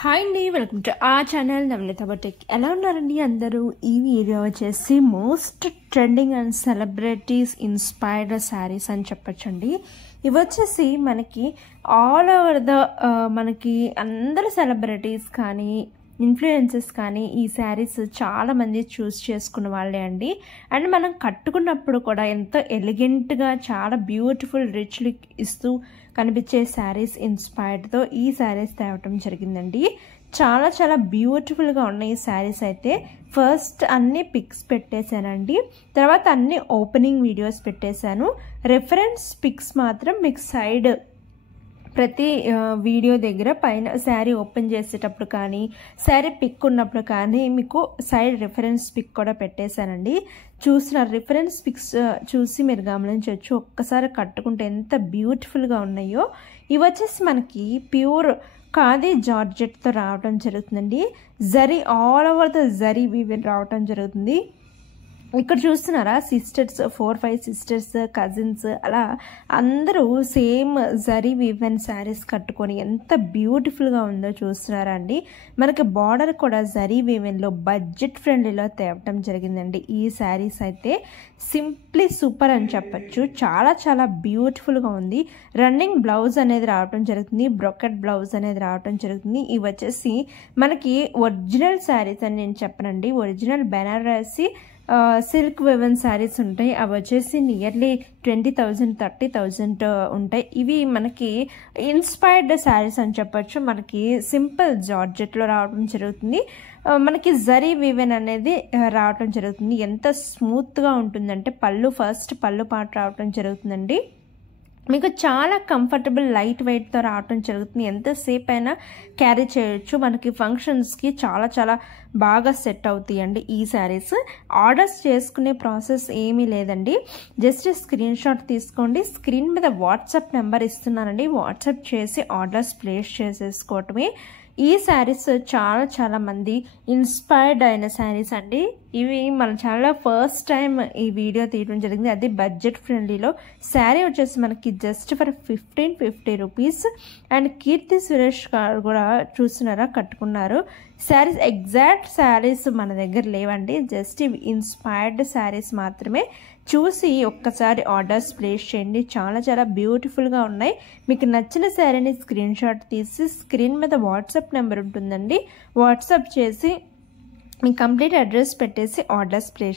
Hi అండి, welcome to ఆ channel నవనీత boutique. ఎలా ఉన్నారండి అందరూ? ఈ వీడియో వచ్చేసి most trending and celebrities inspired saris అని చెప్పొచ్చండి. ఇవి వచ్చేసి మనకి ఆల్ ఓవర్ ద మనకి అందరు సెలబ్రిటీస్ కానీ ఇన్ఫ్లుయెన్సెస్ కానీ ఈ శారీస్ చాలామంది చూస్ చేసుకున్న వాళ్ళే అండి. అండ్ మనం కట్టుకున్నప్పుడు కూడా ఎంతో ఎలిగెంట్గా చాలా బ్యూటిఫుల్ రిచ్ లుక్ ఇస్తూ కనిపించే శారీస్ ఇన్స్పైర్డ్తో ఈ శారీస్ తేవటం జరిగిందండి. చాలా చాలా బ్యూటిఫుల్గా ఉన్నాయి ఈ శారీస్. అయితే ఫస్ట్ అన్ని పిక్స్ పెట్టేశానండి, తర్వాత అన్ని ఓపెనింగ్ వీడియోస్ పెట్టేశాను. రెఫరెన్స్ పిక్స్ మాత్రం మీకు సైడ్ ప్రతి వీడియో దగ్గర పైన శారీ ఓపెన్ చేసేటప్పుడు కానీ శారీ పిక్ ఉన్నప్పుడు కానీ మీకు సైడ్ రిఫరెన్స్ పిక్ కూడా పెట్టేశానండి. చూసిన రిఫరెన్స్ పిక్స్ చూసి మీరు గమనించవచ్చు. ఒక్కసారి కట్టుకుంటే ఎంత బ్యూటిఫుల్గా ఉన్నాయో. ఇవి వచ్చేసి మనకి ప్యూర్ ఖాదీ జార్జెట్తో రావడం జరుగుతుందండి. Zari all over the zari weave రావడం జరుగుతుంది. ఇక్కడ చూస్తున్నారా, సిస్టర్స్ 4-5 సిస్టర్స్ కజిన్స్ అలా అందరూ సేమ్ జరీ వీవెన్ శారీస్ కట్టుకొని ఎంత బ్యూటిఫుల్గా ఉందో చూస్తున్నారా అండి. మనకి బార్డర్ కూడా జరీ వీవెన్లో బడ్జెట్ ఫ్రెండ్లీలో తేవటం జరిగిందండి. ఈ శారీస్ అయితే సింప్లీ సూపర్ అని చెప్పచ్చు. చాలా చాలా బ్యూటిఫుల్గా ఉంది. రన్నింగ్ బ్లౌజ్ అనేది రావటం జరుగుతుంది, బ్రొకెట్ బ్లౌజ్ అనేది రావటం జరుగుతుంది. ఇవి వచ్చేసి మనకి ఒరిజినల్ శారీస్ అని నేను చెప్పనండి. ఒరిజినల్ బెనారసి సిల్క్ వెవెన్ శారీస్ ఉంటాయి. అవి వచ్చేసి నియర్లీ 20,000 30,000 ఉంటాయి. ఇవి మనకి ఇన్స్పైర్డ్ శారీస్ అని చెప్పొచ్చు. మనకి సింపుల్ జార్జెట్లో రావడం జరుగుతుంది. మనకి జరీ వీవెన్ అనేది రావడం జరుగుతుంది. ఎంత స్మూత్గా ఉంటుందంటే ఫస్ట్ పళ్ళు పార్ట్ రావడం జరుగుతుందండి. మీకు చాలా కంఫర్టబుల్ లైట్ వెయిట్తో రావటం జరుగుతుంది. ఎంతసేపు అయినా క్యారీ చేయొచ్చు. మనకి ఫంక్షన్స్కి చాలా చాలా బాగా సెట్ అవుతాయండి ఈ శారీస్. ఆర్డర్స్ చేసుకునే ప్రాసెస్ ఏమీ లేదండి. జస్ట్ స్క్రీన్ షాట్ తీసుకోండి. స్క్రీన్ మీద వాట్సాప్ నెంబర్ ఇస్తున్నానండి. వాట్సాప్ చేసి ఆర్డర్స్ ప్లేస్ చేసేసుకోవటమే. ఈ శారీస్ చాలా చాలా మంది ఇన్స్పైర్డ్ అయిన శారీస్ అండి. ఇవి మన ఛానల్లో ఫస్ట్ టైం ఈ వీడియో తీయడం జరిగింది, అది బడ్జెట్ ఫ్రెండ్లీలో. శారీ వచ్చేసి మనకి just for 1550 rupees. And Keerthy Suresh గారు కూడా చూస్తున్నారా కట్టుకున్నారు. శారీస్ ఎగ్జాక్ట్ శారీస్ మన దగ్గర లేవండి, జస్ట్ ఇవి ఇన్స్పైర్డ్ శారీస్ మాత్రమే. చూసి ఒక్కసారి ఆర్డర్స్ ప్లేస్ చేయండి. చాలా చాలా బ్యూటిఫుల్గా ఉన్నాయి. మీకు నచ్చిన శారీని స్క్రీన్ షాట్ తీసి స్క్రీన్ మీద వాట్సాప్ నెంబర్ ఉంటుందండి, వాట్సాప్ చేసి మీ కంప్లీట్ అడ్రస్ పెట్టేసి ఆర్డర్స్ ప్లేస్